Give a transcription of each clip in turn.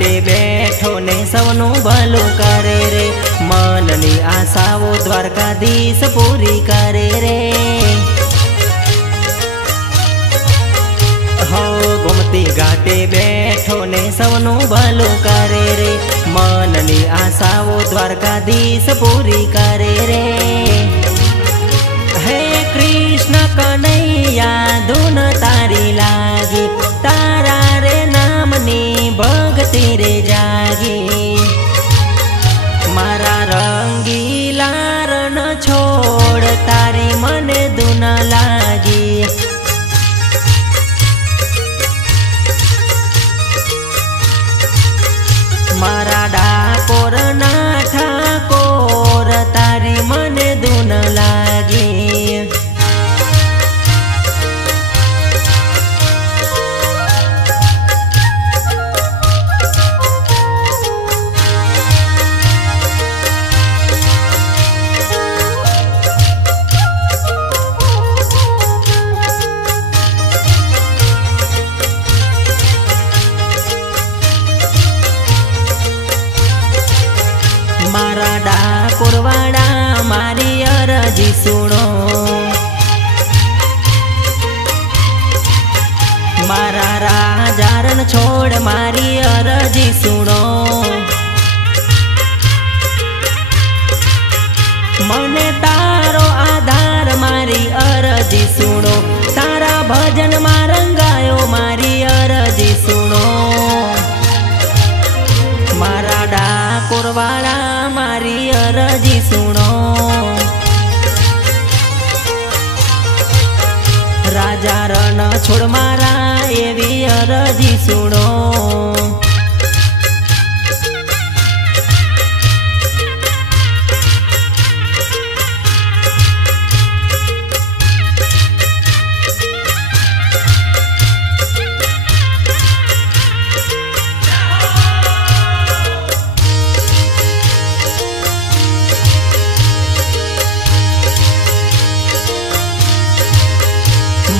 घाटे बैठो ने सौनु भलू करे रे। मननी आशाओ द्वारकाधीश पूरी करे रे। हो गोमती घाटे बैठो ने सौनु भलू करे रे। मननी आशाओ द्वारकाधीश पूरी करे रे। हे कृष्ण कन्हैया धुन तारी लागी, तारा रे नामनी भक्ति रे जागी। मारा रंगीला रण छोड़ तारी मने धुन लागी। मारा डाकोर ना ठाकोर तारी मने धुन लागी। मारा डाकोरवाड़ा मारी अरजी सुनो। मारा राजा रण छोड़ मारी अरजी सुनो। मने तारो आधार मारी अरजी सुनो। तारा भजन में रंगायो मारी अरजी सुनो। मारा डाकोरवाड़ा मारी अरजी सुनो। राजा रण छोड़ मारा एवी अरजी सुनो।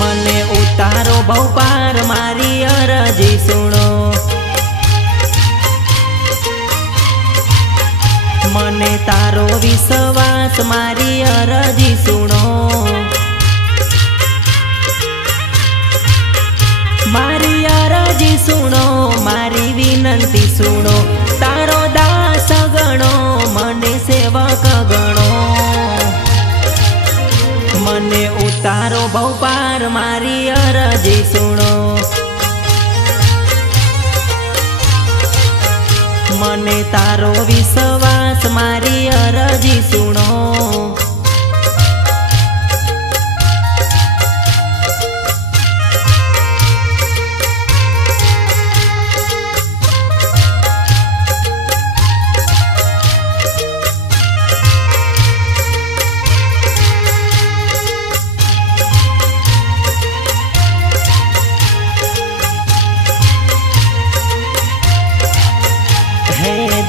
मने उतारो भवपार मारी अरजी सुनो। मने तारो विश्वास मारी अरजी सुनो। मारी अरजी सुनो, मारी विनंती सुनो। तारो दास गणो मने सेवक गणो। मने उतारो भवपार मारी अरजी सुनो। मने तारो विश्वास मारी अरजी सुनो।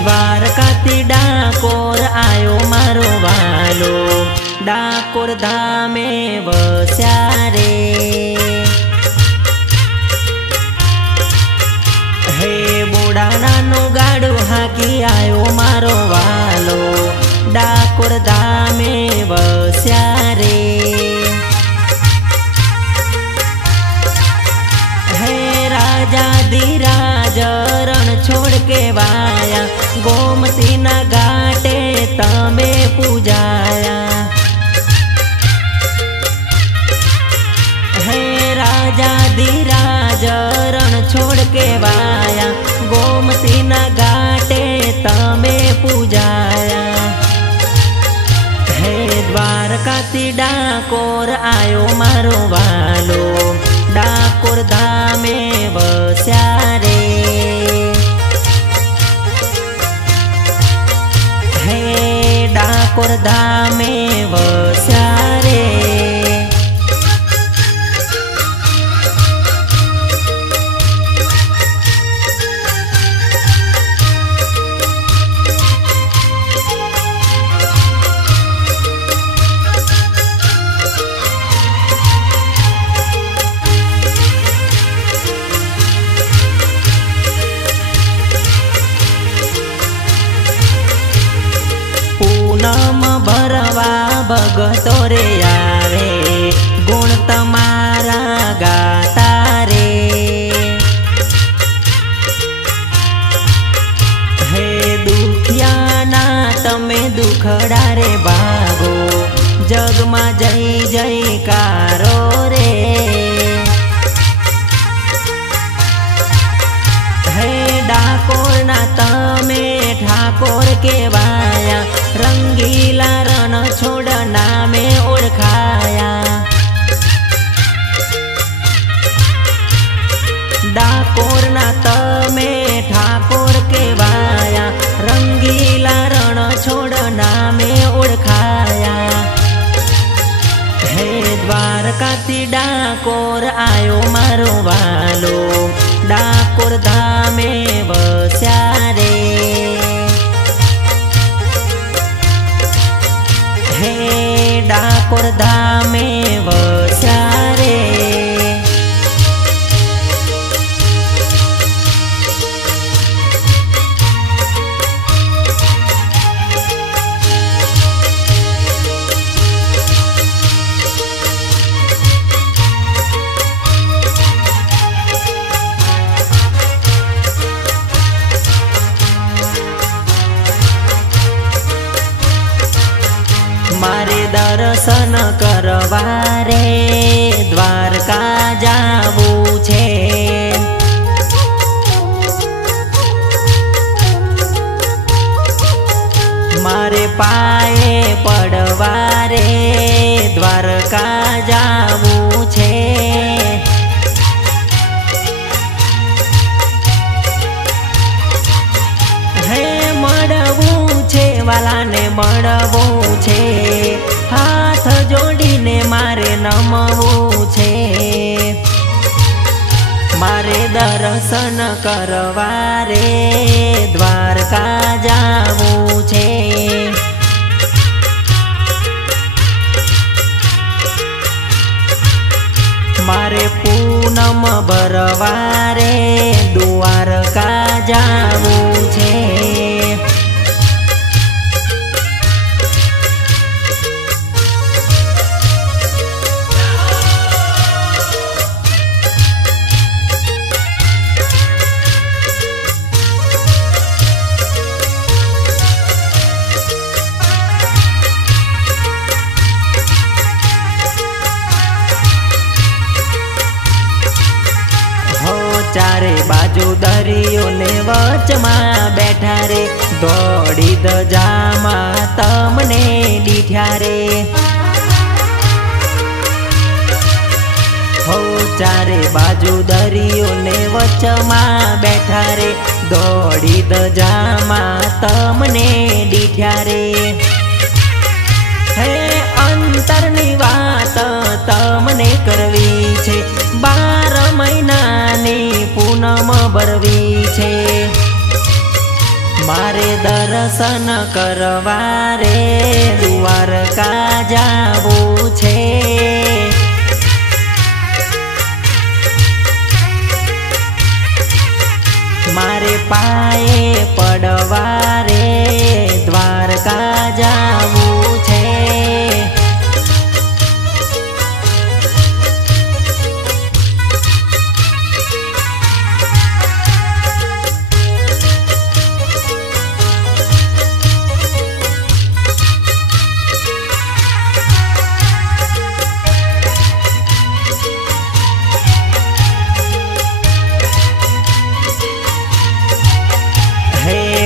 द्वारकाथी डाकोर आयो मारो वालो। डाकोर धामे वस्या रे। हे बोडानानु गाडू हाकी आयो मारो वालो। डाकोर धामे वस्या रे। हे राजा धीराज रण छोड़ के वाया। गोमती ना घाटे तमे पूजाया। हे राजा धीराज रण छोड़ के वाया। गोमती ना घाटे तमे पूजाया। हे द्वारकाथी डाकोर आयो मारो वालो। डाकोर धामे वस्या रे। डाकोर धामे वस्या रे। भगतो रे आवे गुण तमारा गाता रे। हे दुखिया ना तमे दुखड़ा रे भागो जग मा जय जयकारो रे। हे डाकोर ना तमे ठाकोर केवाया रंगीला रण छोड़ नामे ओळखाया। डाकोर ना तमे ठाकोर केवाया रंगीला रण छोड़ नामे ओळखाया। हे द्वारका थी डाकोर आयो मारो वालो डाकोर धामे वस्या रे। हे डाकोर धामे वस्या रे। मारे दर्शन करवा रे द्वारका जावू छे। मारे पाए पड़वा रे द्वारका जावू छे। हे मळवू छे वाला ने मळवू छे हाथ जोड़ीने मारे नमवू छे। मारे दर्शन करवा रे द्वारका जावू छे। मारे पूनम भरवा रे द्वारका जावू छे। चारे बाजू दरियो ने वचमा बैठा रे दौड़ी दजामा तमने डीठ्या रे। हो चारे बाजू दरियो ने वचमा बैठा रे दौड़ी दजामा तमने डीठ्या रे। हे अंतरनी वात तमने करवी छे 12 महीनानी पूनम भरवी छे। मारे दर्शन करवा रे द्वारका जावू छे। मारे पाए पड़वा रे द्वारका जावू छे।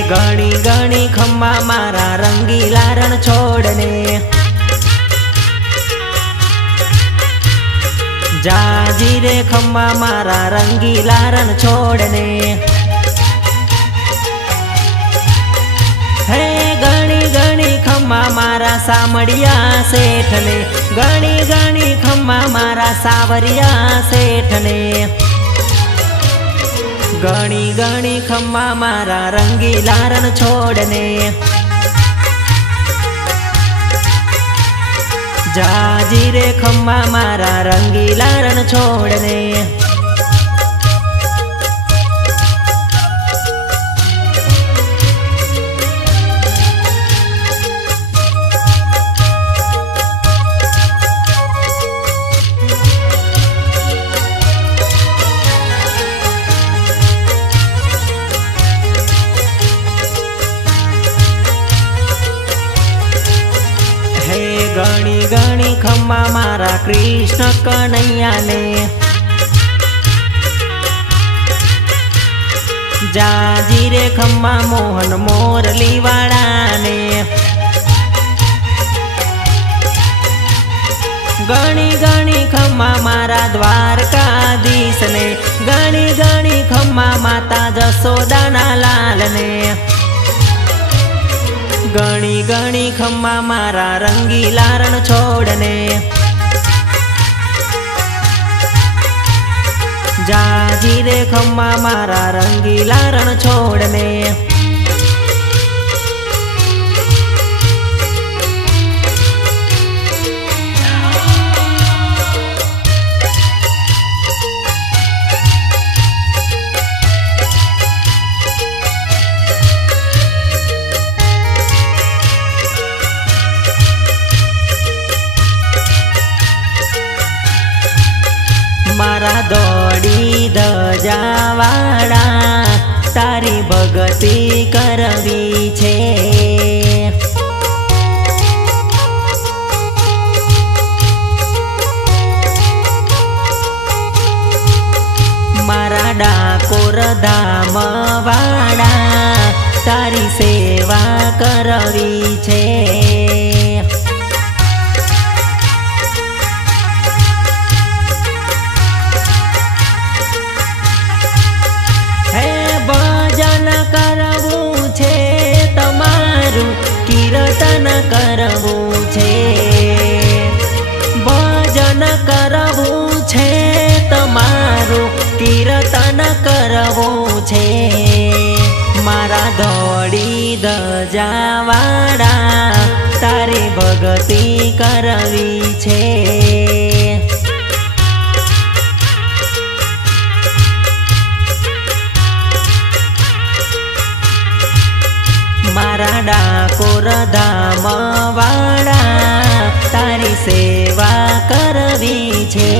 गणी गणी खम्मा मारा रंगीला रण छोड़ने जाजी रे खम्मा मारा रंगीला रण छोड़ने। हे गणी गणी खम्मा मारा सामड़िया सेठने गणी गणी खम्मा मारा सावरिया सेठने। गणी गणी खम्मा मारा रंगीला रण छोड़ने जाजी रे खम्मा मारा रंगीला रण छोड़ने। गणी खम्मा मारा कृष्ण कन्हैया ने जाजी रे खम्मा मोहन मोरली वाला ने गणी गणी खम्मा मारा द्वारकाधीश ने गणी गणी खम्मा माता जसोदाना लाल ने गणी गणी खम्मा मारा रंगीला रणछोड़ ने जाजी रे खम्मा मारा रंगीला रणछोड़ ने मारा दौड़ी धजावाड़ा तारी भगती करवी छे मारा डाकोर धाम वाड़ा तारी सेवा करवी छे कीर्तन करवू छे भजन करवू छे तमारू कीर्तन करवू छे मारा दौड़ी धजावाड़ा तारी भगती करवी छे मारा डाकोर धाम वाड़ा तारी सेवा करवी छे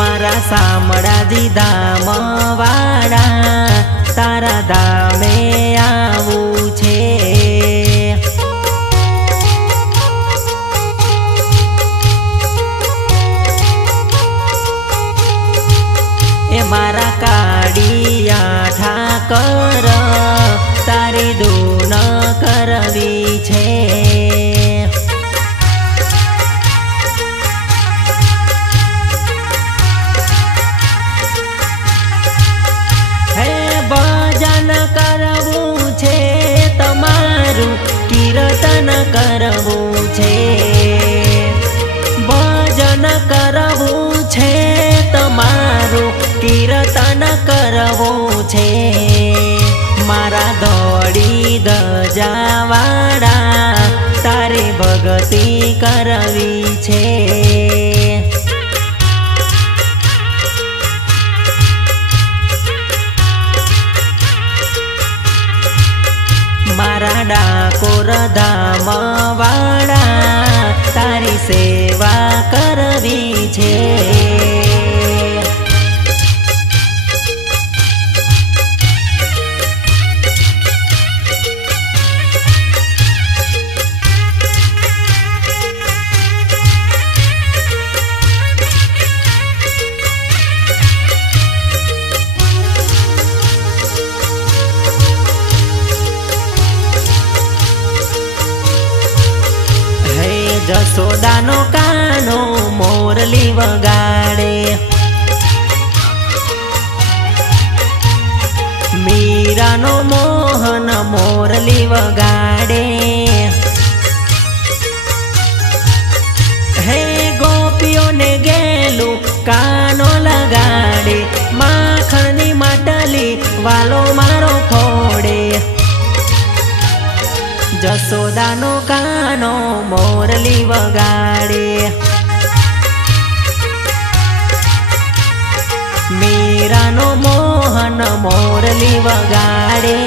मारा शामળાજી धाम वाड़ा तारा धामे आवू छे ए मारा काड़िया ठाकर तारी धून करवी छे करवू छे तमारू कीर्तन करवू छे भजन करवू छे तमारू कीर्तन करवू छे मारा दौड़ी धजावाड़ा तारे भगती करवी छे मारा डाकोर धाम वाड़ा तारी सेवा करवी छे जसोदानो कानो मोरली वगाड़े मीरानो मोहन मोरली वगाड़े हे गोपियों ने गेलू कानो लगाड़े माखणनी માટલી वालो मारो फोड़े जसोदानो कानो मोरली वगाड़े मीरानो मोहन मोरली वगाड़े।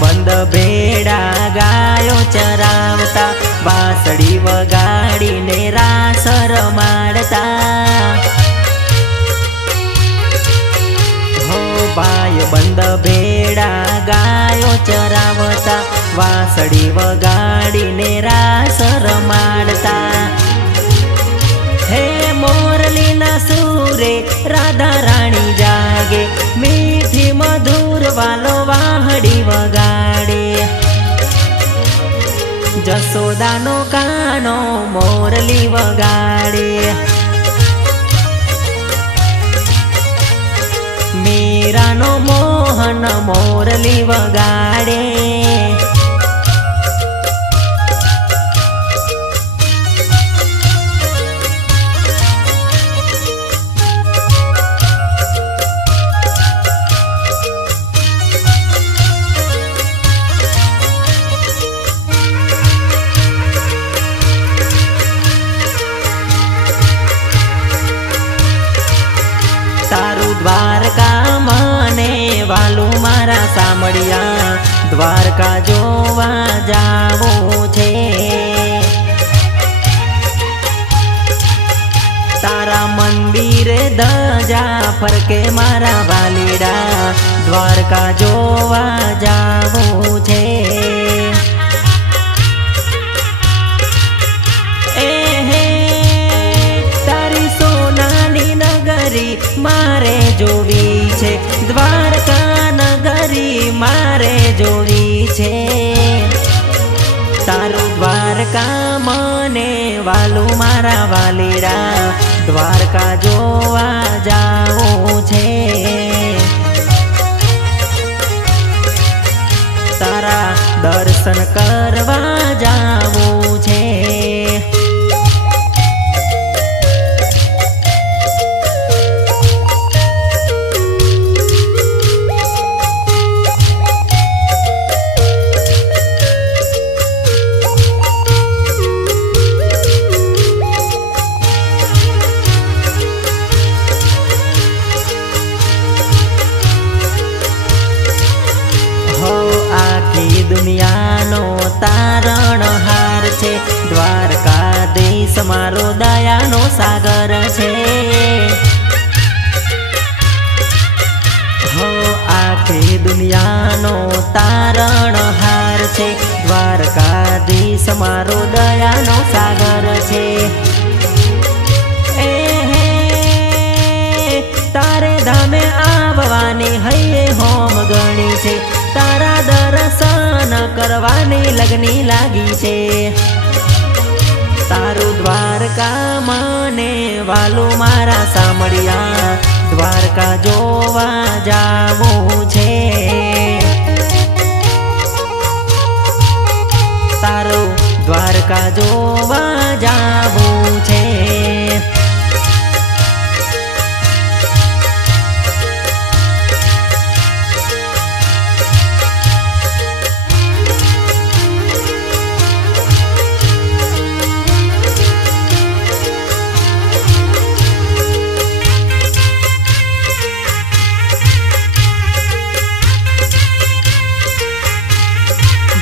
बंद भेड़ा गायो चरावता, बासड़ी वगाड़ी ने रास रमाड़ता। हो बाय बंद भेड़ा गायो चरावता, बासड़ी वगाड़ी ने रास रमाड़ता। हे मोरली ना सूरे राधा रानी जागे, मीठी मधुर वालो वाहड़ी वगाड़े। जसोदानो कानो मोरली वगाड़े। मीरानो मोहन मोरली वगाड़े। तारू द्वारका मने वालू मारा सामड़िया, द्वारका जोवा जावो छे। तारा मंदिर धजा फरके मारा वालीड़ा, द्वारका जोवा जावो छे। मारे जोवी छे, द्वारका नगरी मारे जोवी छे। तारू द्वारका मने वालू मारा वालीड़ा, द्वारका जोवा जावो छे। तारा दर्शन करवा जावो छे। दुनियानो तारण हार छे, द्वारकाधीश मारो दयानो सागर छे। हो आखी दुनियानो तारण हार छे, द्वारकाधीश मारो दयानो सागर छे। तारे धामे आववानी हये होम गणी छे, तारा दर्शन करवानी लगनी लागी छे। तारू द्वारका मने वालू मारा सामड़िया, द्वारका जोवा जावो छे। तारू द्वारका जोवा जावो छे।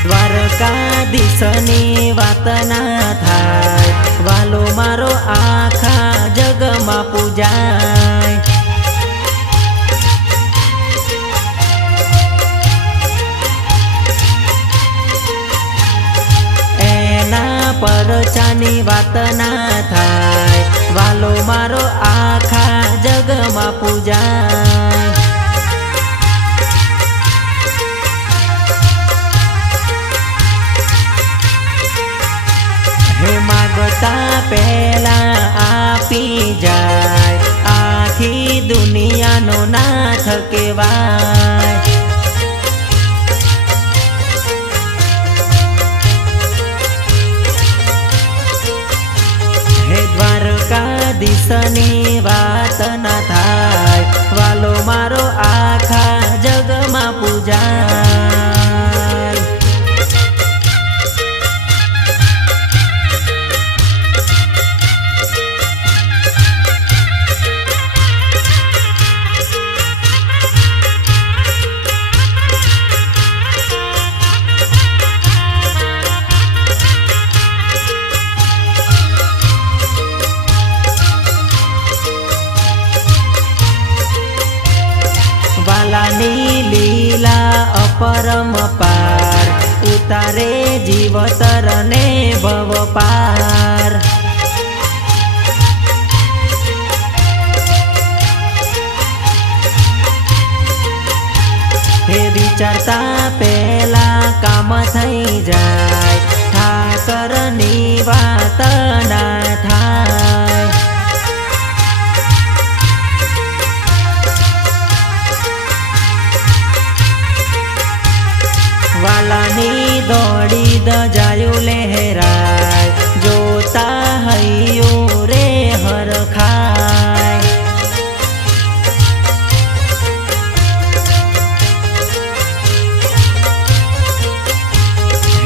द्वारकाधीशनी वात ना थाय, वालो मारो आखा जगमा पूजाय। एना परचानी वात ना थाय, वालो मारो आखा जगमा पूजाय। हे मागता पेला आपी जाय, आखी दुनियानो नाथ केवाय। દ્વારકાધીશની વાત ના થાય, વાલો મારો આખા જગમાં પૂજાય. વાલાની લીલા અપરંપાર, ઉતારે જીવતર ને ભવ પાર. હે વિચારતા પેલા કામ થઈ જાય, ઠાકરની વાત ના થાય. વાલાની દોડી દજાયું લહેરાય, જોતા હૈયું રે હરખાય.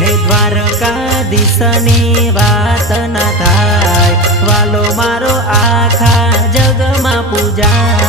હે દ્વારકાધીશની વાત ના થાય, વાલો મારો આખા જગમાં પૂજા.